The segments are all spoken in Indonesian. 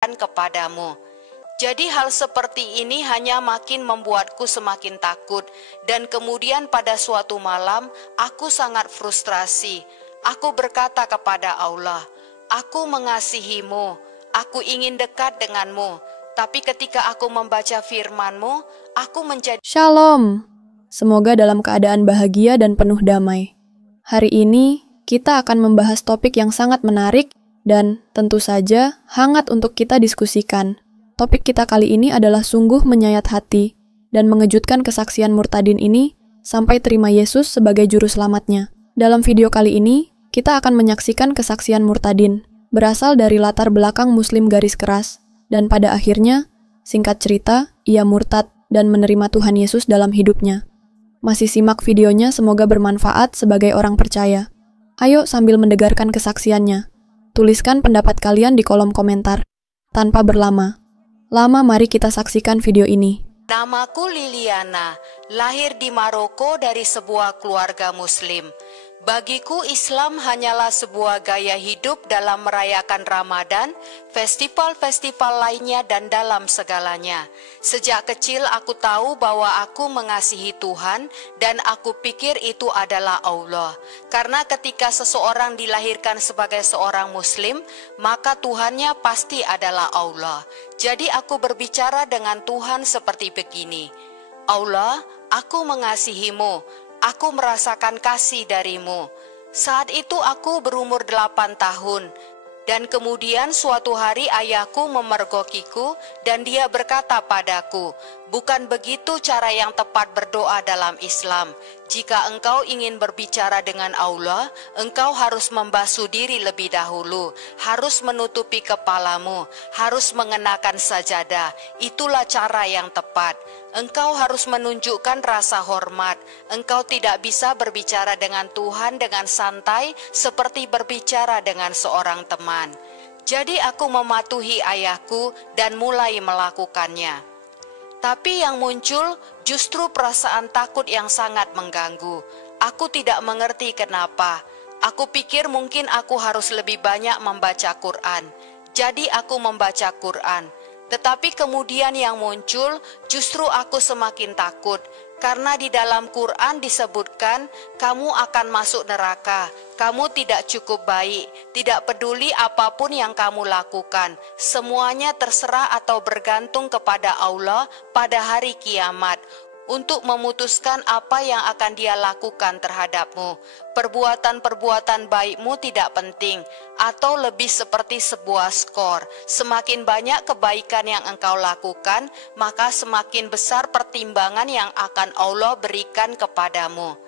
kepadamu. Jadi hal seperti ini hanya makin membuatku semakin takut, dan kemudian pada suatu malam aku sangat frustrasi. Aku berkata kepada Allah, "Aku mengasihimu, aku ingin dekat denganmu." Tapi ketika aku membaca firman-Mu, aku menjadi Shalom. Semoga dalam keadaan bahagia dan penuh damai. Hari ini kita akan membahas topik yang sangat menarik dan tentu saja hangat untuk kita diskusikan. Topik kita kali ini adalah sungguh menyayat hati dan mengejutkan kesaksian murtadin ini sampai terima Yesus sebagai juru selamatnya. Dalam video kali ini, kita akan menyaksikan kesaksian murtadin berasal dari latar belakang Muslim garis keras, dan pada akhirnya, singkat cerita, ia murtad dan menerima Tuhan Yesus dalam hidupnya. Masih simak videonya, semoga bermanfaat sebagai orang percaya. Ayo sambil mendengarkan kesaksiannya. Tuliskan pendapat kalian di kolom komentar. Tanpa berlama-lama, mari kita saksikan video ini. Namaku Liliana, lahir di Maroko dari sebuah keluarga Muslim. Bagiku Islam hanyalah sebuah gaya hidup dalam merayakan Ramadan, festival-festival lainnya dan dalam segalanya. Sejak kecil aku tahu bahwa aku mengasihi Tuhan dan aku pikir itu adalah Allah. Karena ketika seseorang dilahirkan sebagai seorang Muslim, maka Tuhannya pasti adalah Allah. Jadi aku berbicara dengan Tuhan seperti begini. Allah, aku mengasihimu. Aku merasakan kasih darimu. Saat itu aku berumur 8 tahun. Dan kemudian suatu hari ayahku memergokiku dan dia berkata padaku, "Bukan begitu cara yang tepat berdoa dalam Islam. Jika engkau ingin berbicara dengan Allah, engkau harus membasuh diri lebih dahulu, harus menutupi kepalamu, harus mengenakan sajadah. Itulah cara yang tepat. Engkau harus menunjukkan rasa hormat. Engkau tidak bisa berbicara dengan Tuhan dengan santai seperti berbicara dengan seorang teman." Jadi aku mematuhi ayahku dan mulai melakukannya. Tapi yang muncul justru perasaan takut yang sangat mengganggu. Aku tidak mengerti kenapa. Aku pikir mungkin aku harus lebih banyak membaca Quran. Jadi aku membaca Quran. Tetapi kemudian yang muncul justru aku semakin takut. Karena di dalam Quran disebutkan, kamu akan masuk neraka, kamu tidak cukup baik, tidak peduli apapun yang kamu lakukan, semuanya terserah atau bergantung kepada Allah pada hari kiamat, untuk memutuskan apa yang akan Dia lakukan terhadapmu. Perbuatan-perbuatan baikmu tidak penting, atau lebih seperti sebuah skor. Semakin banyak kebaikan yang engkau lakukan, maka semakin besar pertimbangan yang akan Allah berikan kepadamu.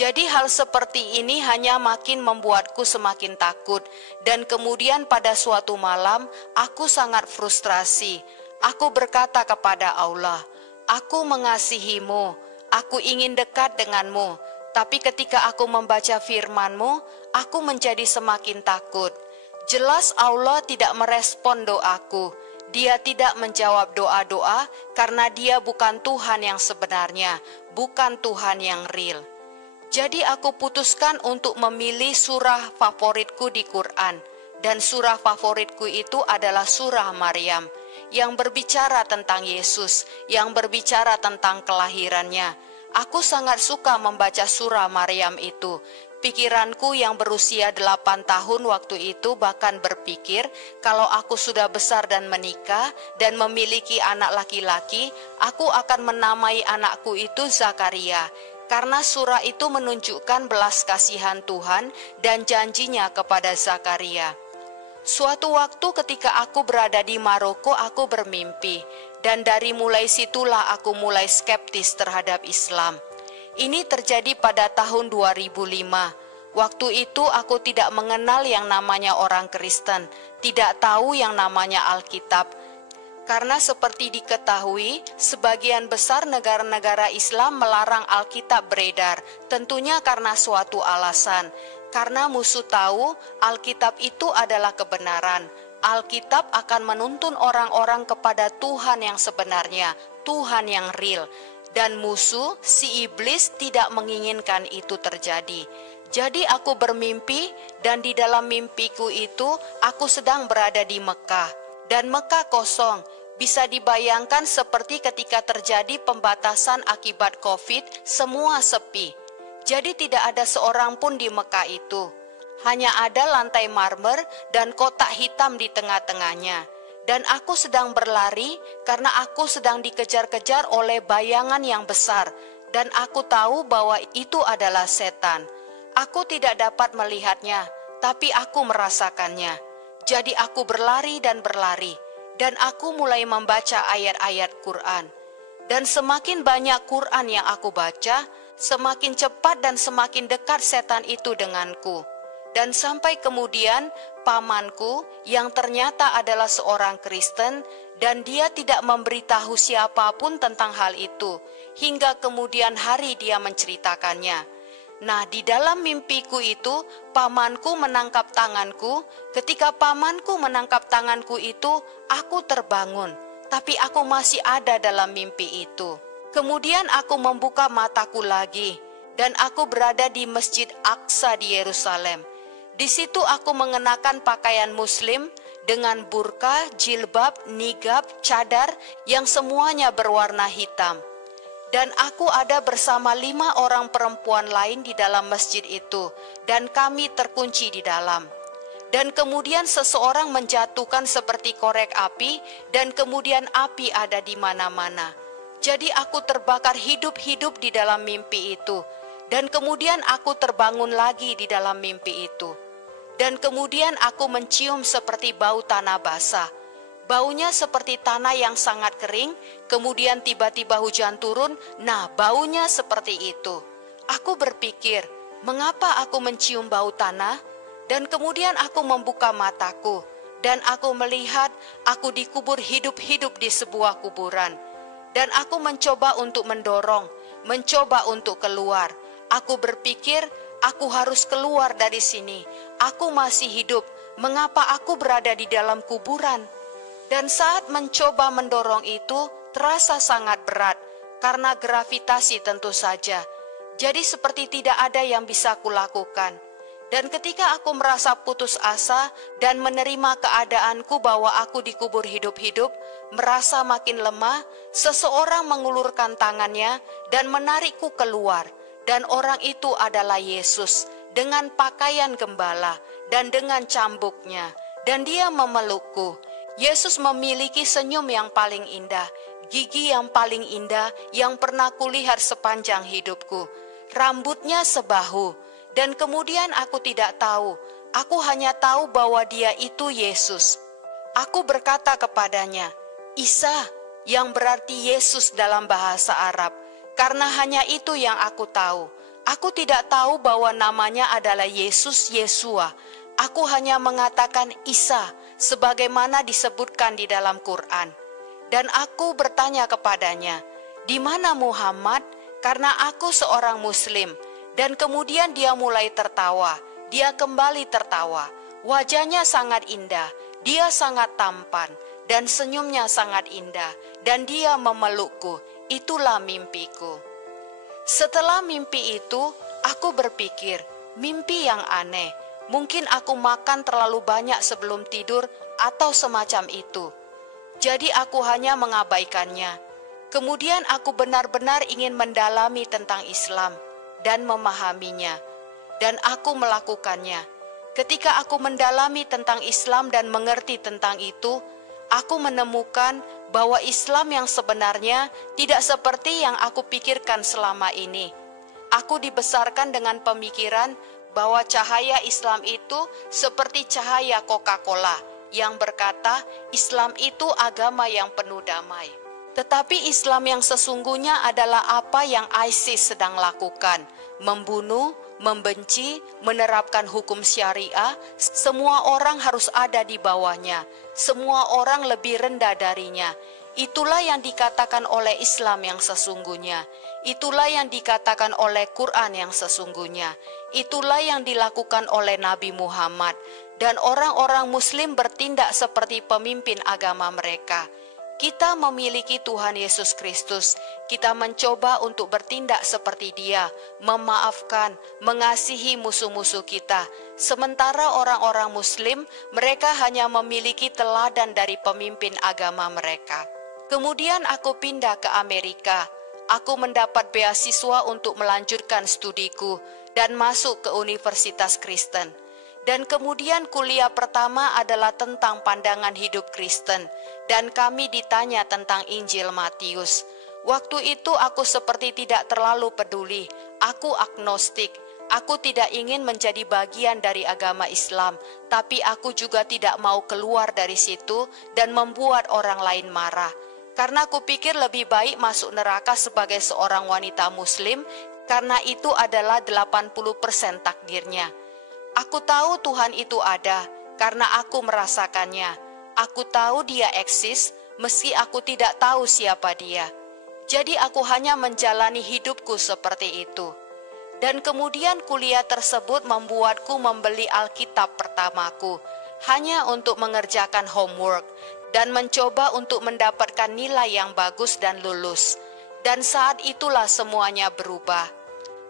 Jadi hal seperti ini hanya makin membuatku semakin takut, dan kemudian pada suatu malam, aku sangat frustrasi. Aku berkata kepada Allah, "Aku mengasihimu, aku ingin dekat denganmu." Tapi ketika aku membaca firman-Mu, aku menjadi semakin takut. Jelas Allah tidak merespon doaku. Dia tidak menjawab doa-doa karena Dia bukan Tuhan yang sebenarnya, bukan Tuhan yang real. Jadi aku putuskan untuk memilih surah favoritku di Quran. Dan surah favoritku itu adalah surah Maryam, yang berbicara tentang Yesus, yang berbicara tentang kelahirannya. Aku sangat suka membaca surah Maryam itu. Pikiranku yang berusia 8 tahun waktu itu bahkan berpikir kalau aku sudah besar dan menikah dan memiliki anak laki-laki, aku akan menamai anakku itu Zakaria. Karena surah itu menunjukkan belas kasihan Tuhan dan janjinya kepada Zakaria. Suatu waktu ketika aku berada di Maroko, aku bermimpi. Dan dari mulai situlah aku mulai skeptis terhadap Islam. Ini terjadi pada tahun 2005. Waktu itu aku tidak mengenal yang namanya orang Kristen, tidak tahu yang namanya Alkitab. Karena seperti diketahui, sebagian besar negara-negara Islam melarang Alkitab beredar, tentunya karena suatu alasan. Karena musuh tahu Alkitab itu adalah kebenaran. Alkitab akan menuntun orang-orang kepada Tuhan yang sebenarnya, Tuhan yang real. Dan musuh, si iblis, tidak menginginkan itu terjadi. Jadi aku bermimpi, dan di dalam mimpiku itu aku sedang berada di Mekah. dan Mekah kosong. Bisa dibayangkan seperti ketika terjadi pembatasan akibat COVID, semua sepi. Jadi tidak ada seorang pun di Mekah itu. Hanya ada lantai marmer dan kotak hitam di tengah-tengahnya. Dan aku sedang berlari karena aku sedang dikejar-kejar oleh bayangan yang besar. Dan aku tahu bahwa itu adalah setan. Aku tidak dapat melihatnya, tapi aku merasakannya. Jadi aku berlari dan berlari. Dan aku mulai membaca ayat-ayat Quran. Dan semakin banyak Quran yang aku baca, semakin cepat dan semakin dekat setan itu denganku. Dan sampai kemudian pamanku yang ternyata adalah seorang Kristen dan dia tidak memberitahu siapapun tentang hal itu. Hingga kemudian hari dia menceritakannya. Nah, di dalam mimpiku itu, pamanku menangkap tanganku. Ketika pamanku menangkap tanganku itu, aku terbangun. Tapi aku masih ada dalam mimpi itu. Kemudian aku membuka mataku lagi. Dan aku berada di Masjid Aqsa di Yerusalem. Di situ aku mengenakan pakaian muslim dengan burka, jilbab, nigab, cadar yang semuanya berwarna hitam. Dan aku ada bersama 5 orang perempuan lain di dalam masjid itu, dan kami terkunci di dalam. Dan kemudian seseorang menjatuhkan seperti korek api, dan kemudian api ada di mana-mana. Jadi aku terbakar hidup-hidup di dalam mimpi itu, dan kemudian aku terbangun lagi di dalam mimpi itu. Dan kemudian aku mencium seperti bau tanah basah. Baunya seperti tanah yang sangat kering, kemudian tiba-tiba hujan turun, nah baunya seperti itu. Aku berpikir, mengapa aku mencium bau tanah? Dan kemudian aku membuka mataku, dan aku melihat aku dikubur hidup-hidup di sebuah kuburan. Dan aku mencoba untuk mendorong, mencoba untuk keluar. Aku berpikir, aku harus keluar dari sini. Aku masih hidup, mengapa aku berada di dalam kuburan? Dan saat mencoba mendorong itu terasa sangat berat karena gravitasi tentu saja. Jadi seperti tidak ada yang bisa kulakukan. Dan ketika aku merasa putus asa dan menerima keadaanku bahwa aku dikubur hidup-hidup, merasa makin lemah, seseorang mengulurkan tangannya dan menarikku keluar. Dan orang itu adalah Yesus dengan pakaian gembala dan dengan cambuknya. Dan dia memelukku. Yesus memiliki senyum yang paling indah, gigi yang paling indah yang pernah kulihat sepanjang hidupku. Rambutnya sebahu, dan kemudian aku tidak tahu. Aku hanya tahu bahwa dia itu Yesus. Aku berkata kepadanya, Isa, yang berarti Yesus dalam bahasa Arab, karena hanya itu yang aku tahu. Aku tidak tahu bahwa namanya adalah Yesus Yesua. Aku hanya mengatakan Isa, sebagaimana disebutkan di dalam Quran. Dan aku bertanya kepadanya, di mana Muhammad? Karena aku seorang muslim. Dan kemudian dia mulai tertawa. Dia kembali tertawa. Wajahnya sangat indah. Dia sangat tampan. Dan senyumnya sangat indah. Dan dia memelukku. Itulah mimpiku. Setelah mimpi itu, aku berpikir, mimpi yang aneh. Mungkin aku makan terlalu banyak sebelum tidur atau semacam itu. Jadi aku hanya mengabaikannya. Kemudian aku benar-benar ingin mendalami tentang Islam dan memahaminya. Dan aku melakukannya. Ketika aku mendalami tentang Islam dan mengerti tentang itu, aku menemukan bahwa Islam yang sebenarnya tidak seperti yang aku pikirkan selama ini. Aku dibesarkan dengan pemikiran bahwa cahaya Islam itu seperti cahaya Coca-Cola yang berkata Islam itu agama yang penuh damai. Tetapi Islam yang sesungguhnya adalah apa yang ISIS sedang lakukan, membunuh, membenci, menerapkan hukum syariah. Semua orang harus ada di bawahnya, semua orang lebih rendah darinya. Itulah yang dikatakan oleh Islam yang sesungguhnya. Itulah yang dikatakan oleh Quran yang sesungguhnya. Itulah yang dilakukan oleh Nabi Muhammad. Dan orang-orang Muslim bertindak seperti pemimpin agama mereka. Kita memiliki Tuhan Yesus Kristus. Kita mencoba untuk bertindak seperti Dia, memaafkan, mengasihi musuh-musuh kita. Sementara orang-orang Muslim, mereka hanya memiliki teladan dari pemimpin agama mereka. Kemudian aku pindah ke Amerika. Aku mendapat beasiswa untuk melanjutkan studiku dan masuk ke Universitas Kristen. Dan kemudian kuliah pertama adalah tentang pandangan hidup Kristen, dan kami ditanya tentang Injil Matius. Waktu itu aku seperti tidak terlalu peduli, aku agnostik, aku tidak ingin menjadi bagian dari agama Islam, tapi aku juga tidak mau keluar dari situ dan membuat orang lain marah. Karena aku pikir lebih baik masuk neraka sebagai seorang wanita Muslim, karena itu adalah 80% takdirnya. Aku tahu Tuhan itu ada karena aku merasakannya. Aku tahu Dia eksis meski aku tidak tahu siapa Dia. Jadi aku hanya menjalani hidupku seperti itu. Dan kemudian kuliah tersebut membuatku membeli Alkitab pertamaku hanya untuk mengerjakan homework dan mencoba untuk mendapatkan nilai yang bagus dan lulus. Dan saat itulah semuanya berubah.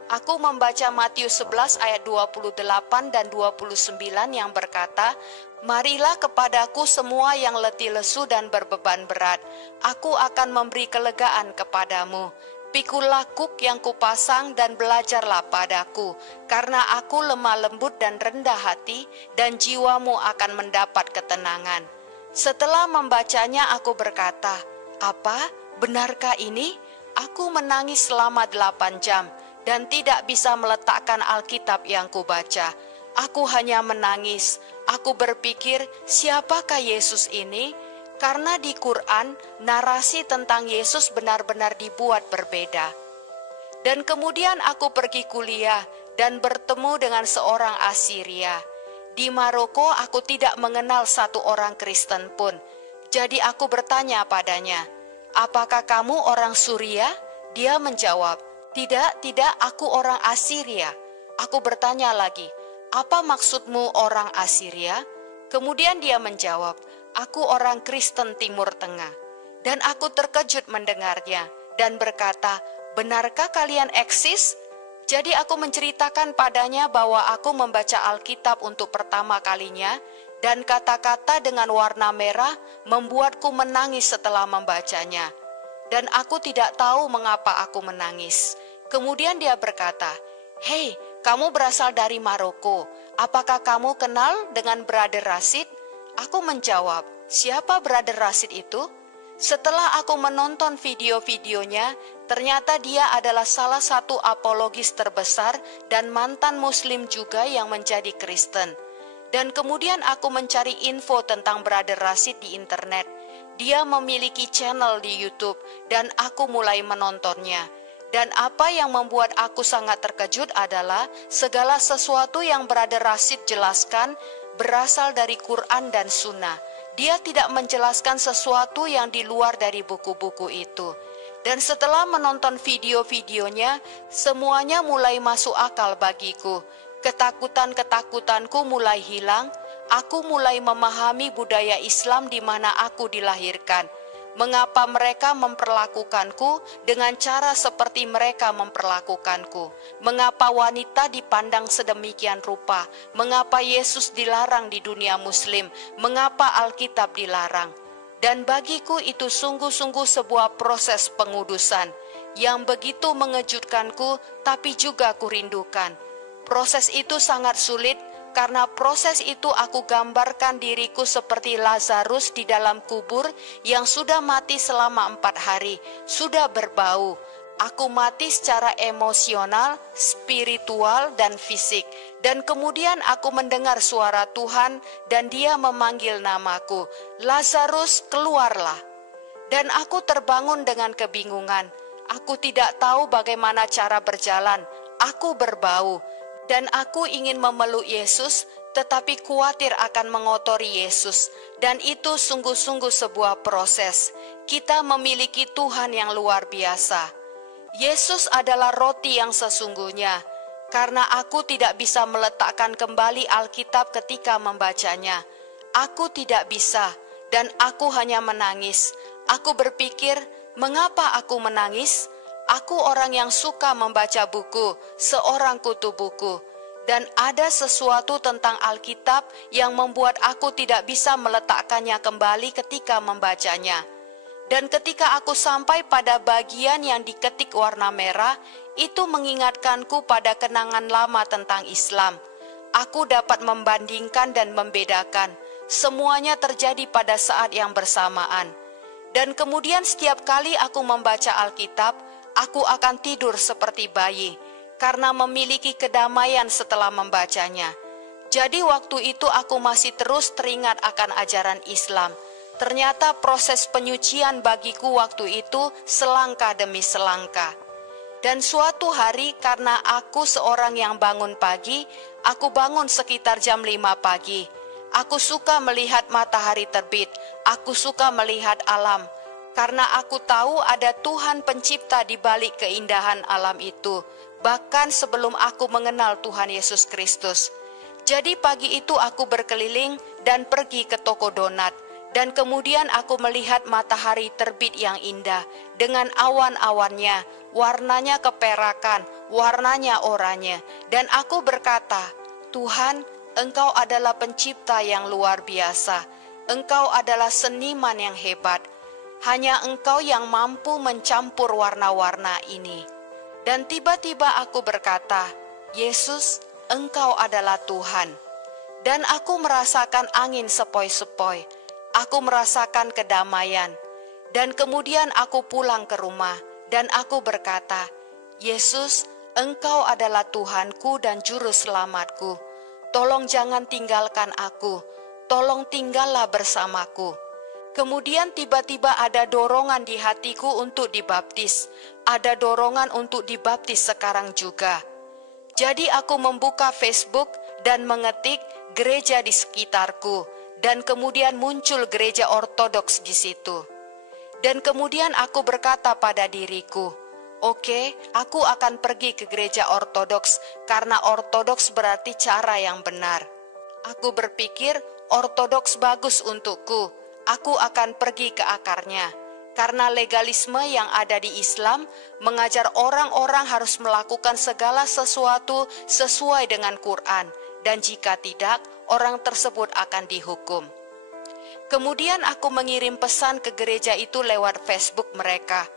Aku membaca Matius 11 ayat 28 dan 29 yang berkata, "Marilah kepadaku semua yang letih lesu dan berbeban berat, aku akan memberi kelegaan kepadamu. Pikulah kuk yang kupasang dan belajarlah padaku, karena aku lemah lembut dan rendah hati, dan jiwamu akan mendapat ketenangan." Setelah membacanya aku berkata, "Apa? Benarkah ini?" Aku menangis selama 8 jam. Dan tidak bisa meletakkan Alkitab yang kubaca. Aku hanya menangis. Aku berpikir, siapakah Yesus ini? Karena di Quran, narasi tentang Yesus benar-benar dibuat berbeda. Dan kemudian aku pergi kuliah dan bertemu dengan seorang Asiria. Di Maroko aku tidak mengenal satu orang Kristen pun. Jadi aku bertanya padanya, "Apakah kamu orang Suriah?" Dia menjawab, Tidak, aku orang Asiria." Aku bertanya lagi, "Apa maksudmu orang Asiria?" Kemudian dia menjawab, "Aku orang Kristen Timur Tengah." Dan aku terkejut mendengarnya dan berkata, "Benarkah kalian eksis?" Jadi aku menceritakan padanya bahwa aku membaca Alkitab untuk pertama kalinya, dan kata-kata dengan warna merah membuatku menangis setelah membacanya. Dan aku tidak tahu mengapa aku menangis. Kemudian dia berkata, "Hei, kamu berasal dari Maroko. Apakah kamu kenal dengan Brother Rashid?" Aku menjawab, "Siapa Brother Rashid itu?" Setelah aku menonton video-videonya, ternyata dia adalah salah satu apologis terbesar dan mantan Muslim juga yang menjadi Kristen. Dan kemudian aku mencari info tentang Brother Rashid di internet. Dia memiliki channel di YouTube dan aku mulai menontonnya. Dan apa yang membuat aku sangat terkejut adalah segala sesuatu yang Brother Rashid jelaskan berasal dari Quran dan Sunnah. Dia tidak menjelaskan sesuatu yang di luar dari buku-buku itu. Dan setelah menonton video-videonya, semuanya mulai masuk akal bagiku. Ketakutan-ketakutanku mulai hilang. Aku mulai memahami budaya Islam di mana aku dilahirkan. Mengapa mereka memperlakukanku dengan cara seperti mereka memperlakukanku? Mengapa wanita dipandang sedemikian rupa? Mengapa Yesus dilarang di dunia Muslim? Mengapa Alkitab dilarang? Dan bagiku itu sungguh-sungguh sebuah proses pengudusan yang begitu mengejutkanku, tapi juga kurindukan. Proses itu sangat sulit. Karena proses itu aku gambarkan diriku seperti Lazarus di dalam kubur yang sudah mati selama 4 hari, sudah berbau. Aku mati secara emosional, spiritual, dan fisik. Dan kemudian aku mendengar suara Tuhan dan Dia memanggil namaku, "Lazarus, keluarlah." Dan aku terbangun dengan kebingungan. Aku tidak tahu bagaimana cara berjalan. Aku berbau. Dan aku ingin memeluk Yesus, tetapi khawatir akan mengotori Yesus. Dan itu sungguh-sungguh sebuah proses. Kita memiliki Tuhan yang luar biasa. Yesus adalah roti yang sesungguhnya. Karena aku tidak bisa meletakkan kembali Alkitab ketika membacanya. Aku tidak bisa, dan aku hanya menangis. Aku berpikir, mengapa aku menangis? Aku orang yang suka membaca buku, seorang kutu buku. Dan ada sesuatu tentang Alkitab yang membuat aku tidak bisa meletakkannya kembali ketika membacanya. Dan ketika aku sampai pada bagian yang diketik warna merah, itu mengingatkanku pada kenangan lama tentang Islam. Aku dapat membandingkan dan membedakan. Semuanya terjadi pada saat yang bersamaan. Dan kemudian setiap kali aku membaca Alkitab, aku akan tidur seperti bayi, karena memiliki kedamaian setelah membacanya. Jadi waktu itu aku masih terus teringat akan ajaran Islam. Ternyata proses penyucian bagiku waktu itu selangkah demi selangkah. Dan suatu hari karena aku seorang yang bangun pagi, aku bangun sekitar jam 5 pagi. Aku suka melihat matahari terbit, aku suka melihat alam. Karena aku tahu ada Tuhan pencipta di balik keindahan alam itu, bahkan sebelum aku mengenal Tuhan Yesus Kristus. Jadi pagi itu aku berkeliling dan pergi ke toko donat. Dan kemudian aku melihat matahari terbit yang indah dengan awan-awannya, warnanya keperakan, warnanya oranye. Dan aku berkata, Tuhan, Engkau adalah pencipta yang luar biasa. Engkau adalah seniman yang hebat. Hanya Engkau yang mampu mencampur warna-warna ini. Dan tiba-tiba aku berkata, Yesus, Engkau adalah Tuhan. Dan aku merasakan angin sepoi-sepoi. Aku merasakan kedamaian. Dan kemudian aku pulang ke rumah. Dan aku berkata, Yesus, Engkau adalah Tuhanku dan Juru Selamatku. Tolong jangan tinggalkan aku. Tolong tinggallah bersamaku. Kemudian tiba-tiba ada dorongan di hatiku untuk dibaptis. Ada dorongan untuk dibaptis sekarang juga. Jadi aku membuka Facebook dan mengetik gereja di sekitarku. Dan kemudian muncul gereja ortodoks di situ. Dan kemudian aku berkata pada diriku, Oke, aku akan pergi ke gereja ortodoks karena ortodoks berarti cara yang benar. Aku berpikir ortodoks bagus untukku. Aku akan pergi ke akarnya. Karena legalisme yang ada di Islam mengajar orang-orang harus melakukan segala sesuatu sesuai dengan Quran. Dan jika tidak, orang tersebut akan dihukum. Kemudian aku mengirim pesan ke gereja itu lewat Facebook mereka.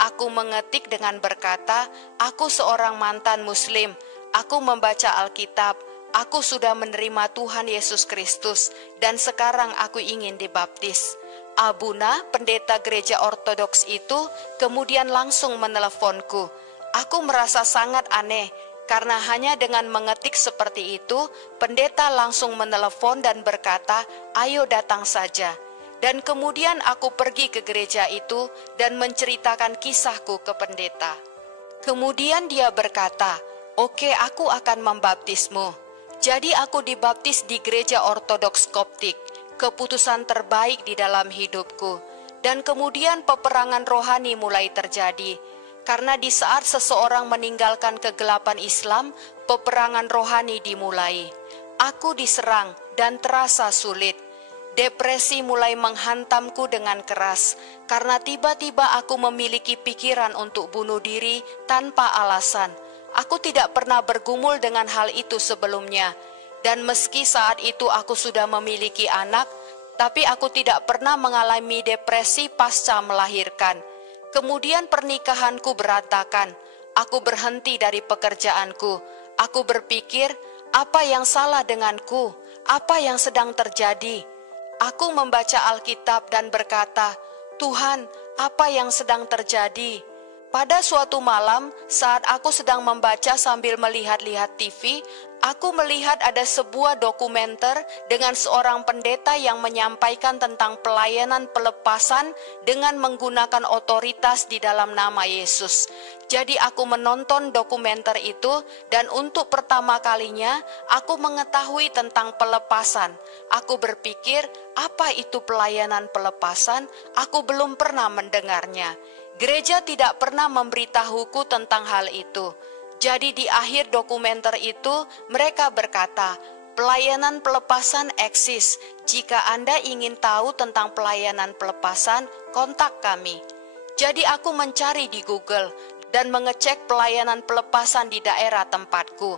Aku mengetik dengan berkata, aku seorang mantan muslim, aku membaca Alkitab, aku sudah menerima Tuhan Yesus Kristus, dan sekarang aku ingin dibaptis. Abuna, pendeta gereja ortodoks itu, kemudian langsung meneleponku. Aku merasa sangat aneh, karena hanya dengan mengetik seperti itu, pendeta langsung menelepon dan berkata, ayo datang saja. Dan kemudian aku pergi ke gereja itu dan menceritakan kisahku ke pendeta. Kemudian dia berkata, oke, aku akan membaptismu. Jadi aku dibaptis di gereja ortodoks Koptik, keputusan terbaik di dalam hidupku. Dan kemudian peperangan rohani mulai terjadi. Karena di saat seseorang meninggalkan kegelapan Islam, peperangan rohani dimulai. Aku diserang dan terasa sulit. Depresi mulai menghantamku dengan keras karena tiba-tiba aku memiliki pikiran untuk bunuh diri tanpa alasan. Aku tidak pernah bergumul dengan hal itu sebelumnya. Dan meski saat itu aku sudah memiliki anak, tapi aku tidak pernah mengalami depresi pasca melahirkan. Kemudian pernikahanku berantakan. Aku berhenti dari pekerjaanku. Aku berpikir, apa yang salah denganku? Apa yang sedang terjadi? Aku membaca Alkitab dan berkata, Tuhan, apa yang sedang terjadi? Pada suatu malam, saat aku sedang membaca sambil melihat-lihat TV, aku melihat ada sebuah dokumenter dengan seorang pendeta yang menyampaikan tentang pelayanan pelepasan dengan menggunakan otoritas di dalam nama Yesus. Jadi aku menonton dokumenter itu dan untuk pertama kalinya aku mengetahui tentang pelepasan. Aku berpikir, apa itu pelayanan pelepasan? Aku belum pernah mendengarnya. Gereja tidak pernah memberitahuku tentang hal itu. Jadi di akhir dokumenter itu mereka berkata, Pelayanan pelepasan eksis. Jika Anda ingin tahu tentang pelayanan pelepasan, kontak kami. Jadi aku mencari di Google dan mengecek pelayanan pelepasan di daerah tempatku.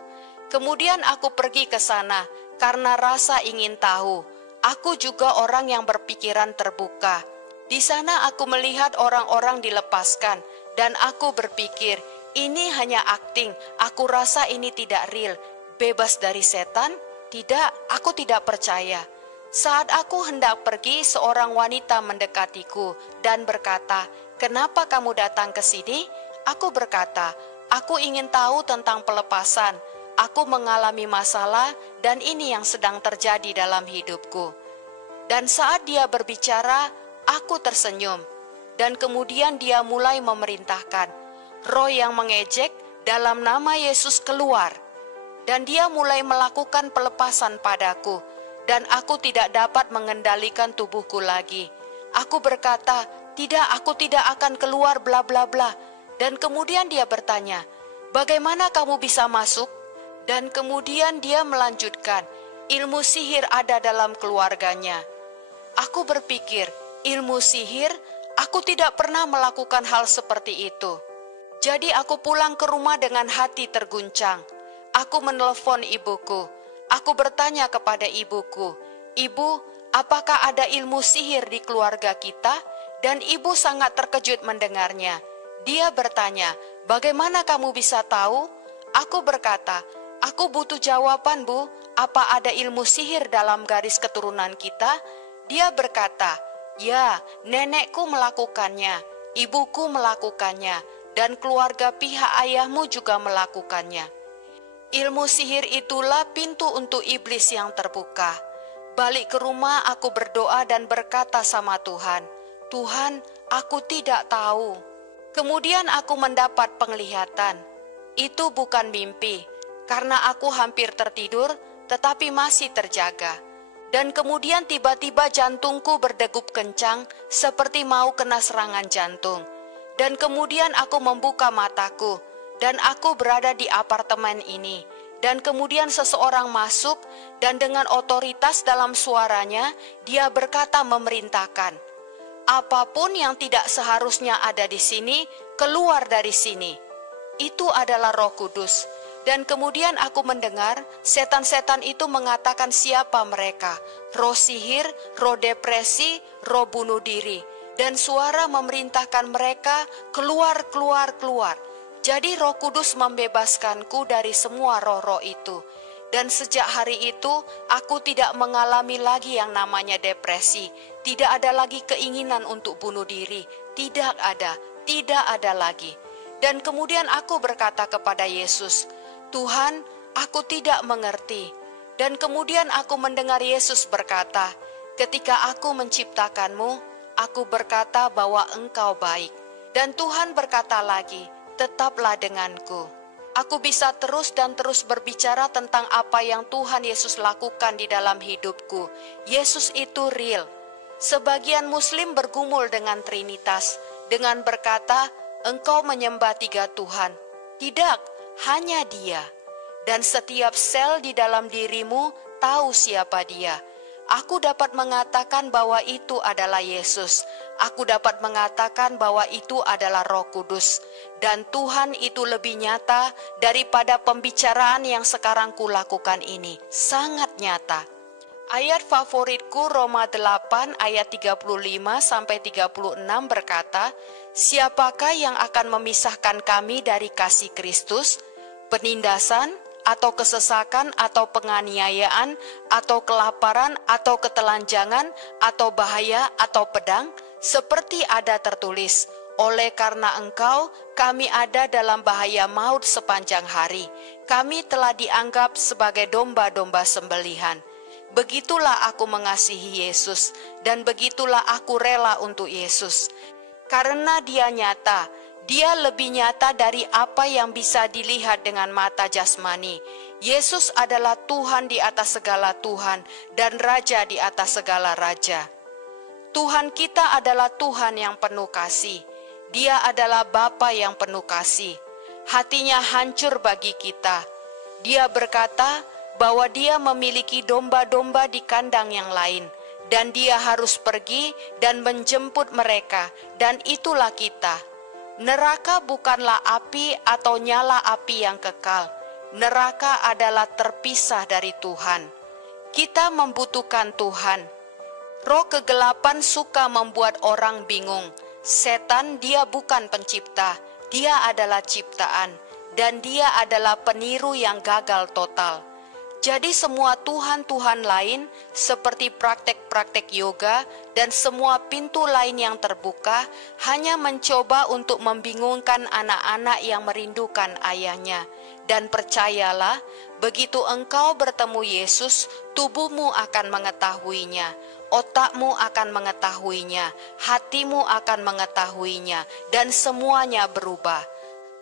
Kemudian aku pergi ke sana karena rasa ingin tahu. Aku juga orang yang berpikiran terbuka. Di sana aku melihat orang-orang dilepaskan dan aku berpikir, ini hanya akting. Aku rasa ini tidak real. Bebas dari setan? Tidak, aku tidak percaya. Saat aku hendak pergi, seorang wanita mendekatiku dan berkata, "Kenapa kamu datang ke sini?" Aku berkata, "Aku ingin tahu tentang pelepasan. Aku mengalami masalah dan ini yang sedang terjadi dalam hidupku." Dan saat dia berbicara, aku tersenyum. Dan kemudian dia mulai memerintahkan, roh yang mengejek dalam nama Yesus keluar. Dan dia mulai melakukan pelepasan padaku, dan aku tidak dapat mengendalikan tubuhku lagi. Aku berkata, "Tidak, aku tidak akan keluar bla bla bla." Dan kemudian dia bertanya, "Bagaimana kamu bisa masuk?" Dan kemudian dia melanjutkan, "Ilmu sihir ada dalam keluarganya." Aku berpikir, ilmu sihir? Aku tidak pernah melakukan hal seperti itu. Jadi aku pulang ke rumah dengan hati terguncang. Aku menelepon ibuku. Aku bertanya kepada ibuku, "Ibu, apakah ada ilmu sihir di keluarga kita?" Dan ibu sangat terkejut mendengarnya. Dia bertanya, "Bagaimana kamu bisa tahu?" Aku berkata, "Aku butuh jawaban, Bu. Apa ada ilmu sihir dalam garis keturunan kita?" Dia berkata, "Ya, nenekku melakukannya, ibuku melakukannya, dan keluarga pihak ayahmu juga melakukannya." Ilmu sihir itulah pintu untuk iblis yang terbuka. Balik ke rumah aku berdoa dan berkata sama Tuhan, "Tuhan, aku tidak tahu." Kemudian aku mendapat penglihatan. Itu bukan mimpi, karena aku hampir tertidur tetapi masih terjaga. Dan kemudian tiba-tiba jantungku berdegup kencang seperti mau kena serangan jantung. Dan kemudian aku membuka mataku. Dan aku berada di apartemen ini. Dan kemudian seseorang masuk dan dengan otoritas dalam suaranya, dia berkata memerintahkan, "Apapun yang tidak seharusnya ada di sini, keluar dari sini." Itu adalah Roh Kudus. Dan kemudian aku mendengar setan-setan itu mengatakan siapa mereka. Roh sihir, roh depresi, roh bunuh diri. Dan suara memerintahkan mereka keluar, keluar, keluar. Jadi Roh Kudus membebaskanku dari semua roh-roh itu. Dan sejak hari itu, aku tidak mengalami lagi yang namanya depresi. Tidak ada lagi keinginan untuk bunuh diri. Tidak ada lagi. Dan kemudian aku berkata kepada Yesus, "Tuhan, aku tidak mengerti." Dan kemudian aku mendengar Yesus berkata, "Ketika aku menciptakanmu, aku berkata bahwa engkau baik." Dan Tuhan berkata lagi, "Tetaplah denganku." Aku bisa terus dan terus berbicara tentang apa yang Tuhan Yesus lakukan di dalam hidupku. Yesus itu real. Sebagian Muslim bergumul dengan Trinitas, dengan berkata, "Engkau menyembah 3 Tuhan." Tidak, hanya Dia. Dan setiap sel di dalam dirimu tahu siapa Dia. Aku dapat mengatakan bahwa itu adalah Yesus. Aku dapat mengatakan bahwa itu adalah Roh Kudus. Dan Tuhan itu lebih nyata daripada pembicaraan yang sekarang kulakukan ini. Sangat nyata. Ayat favoritku Roma 8 ayat 35-36 berkata, "Siapakah yang akan memisahkan kami dari kasih Kristus? Penindasan, atau kesesakan, atau penganiayaan, atau kelaparan, atau ketelanjangan, atau bahaya, atau pedang? Seperti ada tertulis, oleh karena Engkau, kami ada dalam bahaya maut sepanjang hari. Kami telah dianggap sebagai domba-domba sembelihan." Begitulah aku mengasihi Yesus, dan begitulah aku rela untuk Yesus. Karena Dia nyata, Dia lebih nyata dari apa yang bisa dilihat dengan mata jasmani. Yesus adalah Tuhan di atas segala Tuhan dan Raja di atas segala Raja. Tuhan kita adalah Tuhan yang penuh kasih. Dia adalah Bapa yang penuh kasih. Hatinya hancur bagi kita. Dia berkata, bahwa dia memiliki domba-domba di kandang yang lain, dan dia harus pergi dan menjemput mereka, dan itulah kita. Neraka bukanlah api atau nyala api yang kekal. Neraka adalah terpisah dari Tuhan. Kita membutuhkan Tuhan. Roh kegelapan suka membuat orang bingung. Setan dia bukan pencipta, dia adalah ciptaan, dan dia adalah peniru yang gagal total. Jadi semua Tuhan-Tuhan lain seperti praktek-praktek yoga dan semua pintu lain yang terbuka hanya mencoba untuk membingungkan anak-anak yang merindukan ayahnya. Dan percayalah, begitu engkau bertemu Yesus, tubuhmu akan mengetahuinya, otakmu akan mengetahuinya, hatimu akan mengetahuinya, dan semuanya berubah.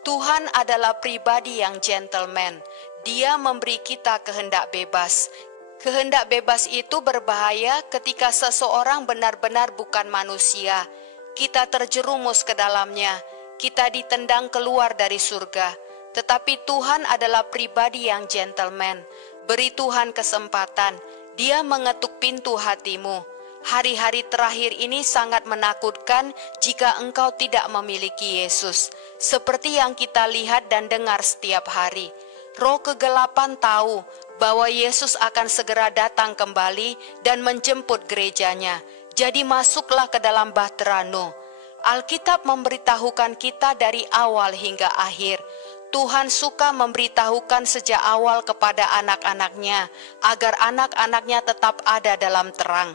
Tuhan adalah pribadi yang gentleman. Dia memberi kita kehendak bebas. Kehendak bebas itu berbahaya ketika seseorang benar-benar bukan manusia. Kita terjerumus ke dalamnya, kita ditendang keluar dari surga. Tetapi Tuhan adalah pribadi yang gentleman. Beri Tuhan kesempatan, Dia mengetuk pintu hatimu. Hari-hari terakhir ini sangat menakutkan jika engkau tidak memiliki Yesus, seperti yang kita lihat dan dengar setiap hari. Roh kegelapan tahu bahwa Yesus akan segera datang kembali dan menjemput gerejanya. Jadi masuklah ke dalam bahtera Nuh. Alkitab memberitahukan kita dari awal hingga akhir. Tuhan suka memberitahukan sejak awal kepada anak-anaknya, agar anak-anaknya tetap ada dalam terang.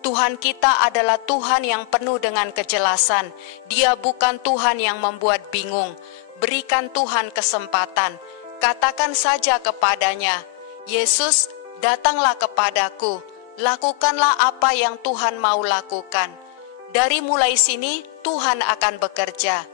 Tuhan kita adalah Tuhan yang penuh dengan kejelasan. Dia bukan Tuhan yang membuat bingung. Berikan Tuhan kesempatan. Katakan saja kepadanya, Yesus, datanglah kepadaku. Lakukanlah apa yang Tuhan mau lakukan. Dari mulai sini, Tuhan akan bekerja.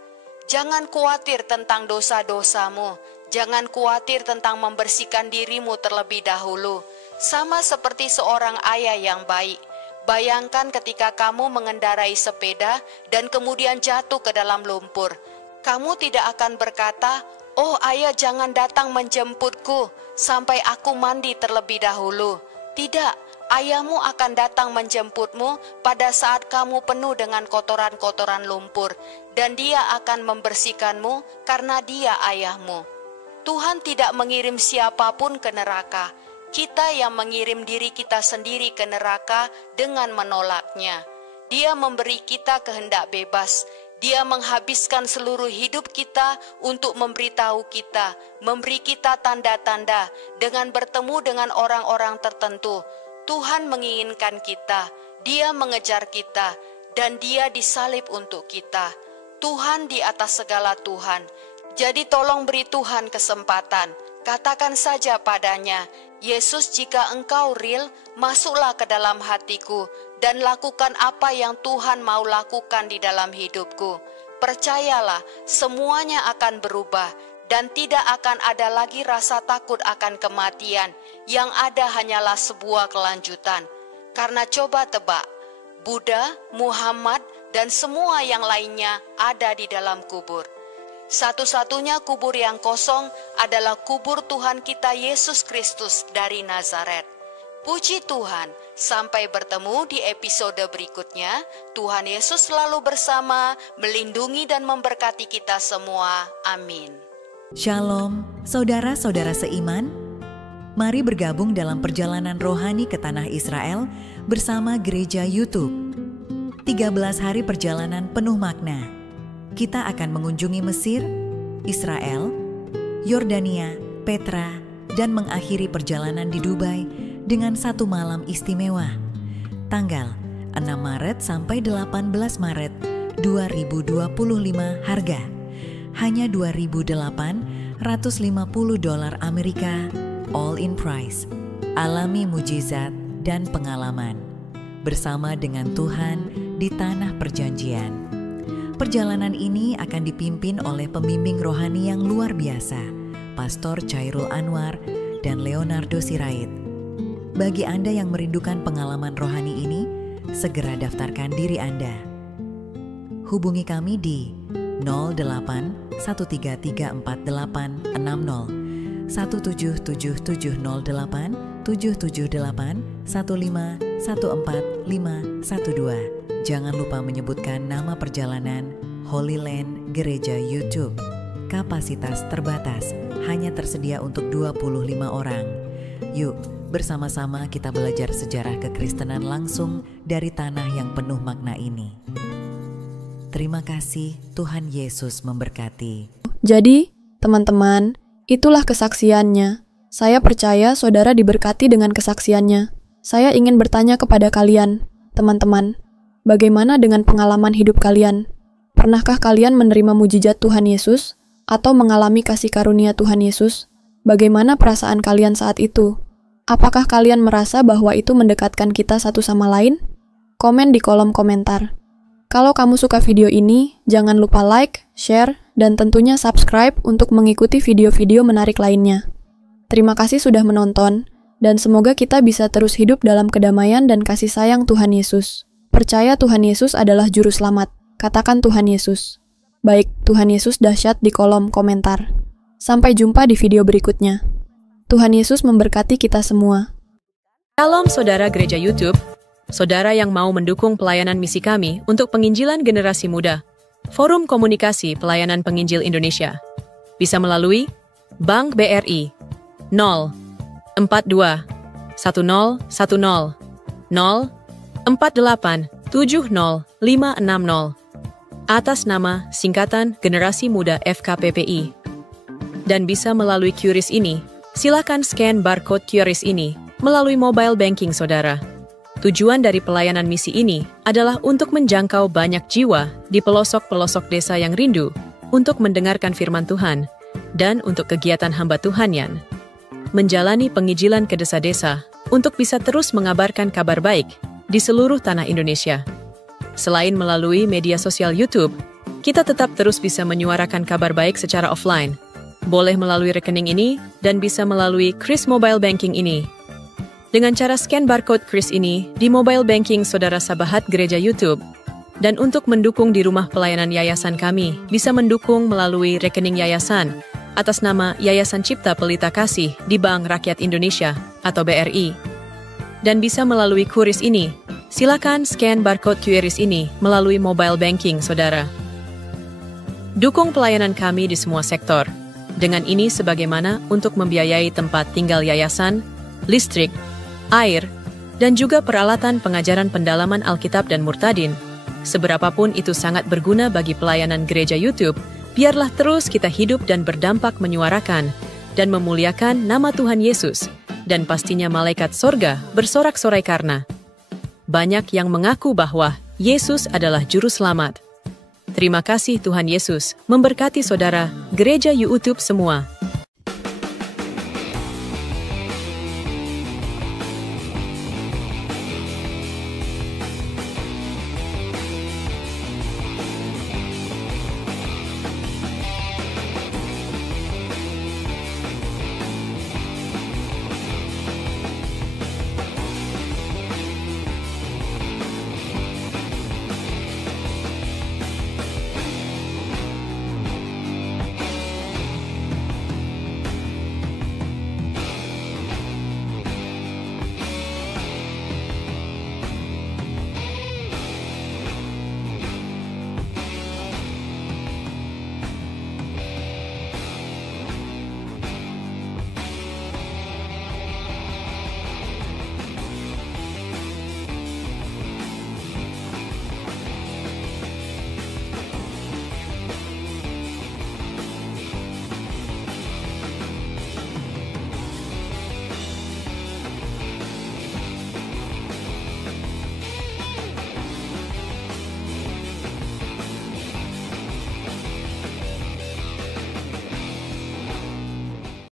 Jangan khawatir tentang dosa-dosamu. Jangan khawatir tentang membersihkan dirimu terlebih dahulu. Sama seperti seorang ayah yang baik. Bayangkan ketika kamu mengendarai sepeda dan kemudian jatuh ke dalam lumpur. Kamu tidak akan berkata, "Oh ayah, jangan datang menjemputku sampai aku mandi terlebih dahulu." Tidak, ayahmu akan datang menjemputmu pada saat kamu penuh dengan kotoran-kotoran lumpur, dan dia akan membersihkanmu karena dia ayahmu. Tuhan tidak mengirim siapapun ke neraka. Kita yang mengirim diri kita sendiri ke neraka dengan menolaknya. Dia memberi kita kehendak bebas. Dia menghabiskan seluruh hidup kita untuk memberitahu kita, memberi kita tanda-tanda dengan bertemu dengan orang-orang tertentu. Tuhan menginginkan kita, Dia mengejar kita, dan Dia disalib untuk kita. Tuhan di atas segala Tuhan. Jadi tolong beri Tuhan kesempatan. Katakan saja padanya, Yesus, jika engkau real, masuklah ke dalam hatiku dan lakukan apa yang Tuhan mau lakukan di dalam hidupku. Percayalah, semuanya akan berubah dan tidak akan ada lagi rasa takut akan kematian. Yang ada hanyalah sebuah kelanjutan. Karena coba tebak, Buddha, Muhammad, dan semua yang lainnya ada di dalam kubur. Satu-satunya kubur yang kosong adalah kubur Tuhan kita Yesus Kristus dari Nazaret. Puji Tuhan, sampai bertemu di episode berikutnya. Tuhan Yesus selalu bersama, melindungi dan memberkati kita semua. Amin. Shalom, saudara-saudara seiman. Mari bergabung dalam perjalanan rohani ke tanah Israel bersama Gereja YouTube. 13 hari perjalanan penuh makna. Kita akan mengunjungi Mesir, Israel, Yordania, Petra, dan mengakhiri perjalanan di Dubai dengan satu malam istimewa. Tanggal 6 Maret sampai 18 Maret 2025. Harga hanya $2.850 Amerika, all in price. Alami mujizat dan pengalaman bersama dengan Tuhan di tanah perjanjian. Perjalanan ini akan dipimpin oleh pembimbing rohani yang luar biasa, Pastor Chairul Anwar dan Leonardo Sirait. Bagi Anda yang merindukan pengalaman rohani ini, segera daftarkan diri Anda. Hubungi kami di 08 13348660 17708 778 1514512. Jangan lupa menyebutkan nama perjalanan Holy Land Gereja YouTube. Kapasitas terbatas, hanya tersedia untuk 25 orang. Yuk, bersama-sama kita belajar sejarah kekristenan langsung dari tanah yang penuh makna ini. Terima kasih, Tuhan Yesus memberkati. Jadi, teman-teman, itulah kesaksiannya. Saya percaya saudara diberkati dengan kesaksiannya. Saya ingin bertanya kepada kalian, teman-teman, bagaimana dengan pengalaman hidup kalian? Pernahkah kalian menerima mujizat Tuhan Yesus atau mengalami kasih karunia Tuhan Yesus? Bagaimana perasaan kalian saat itu? Apakah kalian merasa bahwa itu mendekatkan kita satu sama lain? Komen di kolom komentar. Kalau kamu suka video ini, jangan lupa like, share, dan tentunya subscribe untuk mengikuti video-video menarik lainnya. Terima kasih sudah menonton, dan semoga kita bisa terus hidup dalam kedamaian dan kasih sayang Tuhan Yesus. Percaya Tuhan Yesus adalah juru selamat. Katakan Tuhan Yesus. Baik, Tuhan Yesus dahsyat di kolom komentar. Sampai jumpa di video berikutnya. Tuhan Yesus memberkati kita semua. Shalom saudara Gereja YouTube, saudara yang mau mendukung pelayanan misi kami untuk penginjilan generasi muda, Forum Komunikasi Pelayanan Penginjil Indonesia, bisa melalui Bank BRI 042 1010 048 70560 atas nama singkatan Generasi Muda FKPPI. Dan bisa melalui QRIS ini, silakan scan barcode QRIS ini melalui mobile banking saudara. Tujuan dari pelayanan misi ini adalah untuk menjangkau banyak jiwa di pelosok-pelosok desa yang rindu untuk mendengarkan firman Tuhan dan untuk kegiatan hamba Tuhanian, menjalani penginjilan ke desa-desa untuk bisa terus mengabarkan kabar baik di seluruh tanah Indonesia. Selain melalui media sosial YouTube, kita tetap terus bisa menyuarakan kabar baik secara offline. Boleh melalui rekening ini dan bisa melalui QRIS Mobile Banking ini. Dengan cara scan barcode QRIS ini di mobile banking saudara sahabat Gereja YouTube. Dan untuk mendukung di rumah pelayanan yayasan kami, bisa mendukung melalui rekening yayasan atas nama Yayasan Cipta Pelita Kasih di Bank Rakyat Indonesia atau BRI. Dan bisa melalui QRIS ini, silakan scan barcode QRIS ini melalui mobile banking saudara. Dukung pelayanan kami di semua sektor. Dengan ini sebagaimana untuk membiayai tempat tinggal yayasan, listrik, air, dan juga peralatan pengajaran pendalaman Alkitab dan Murtadin. Seberapapun itu sangat berguna bagi pelayanan Gereja YouTube, biarlah terus kita hidup dan berdampak menyuarakan dan memuliakan nama Tuhan Yesus, dan pastinya malaikat sorga bersorak-sorai karena banyak yang mengaku bahwa Yesus adalah Juru Selamat. Terima kasih Tuhan Yesus, memberkati saudara Gereja YouTube semua.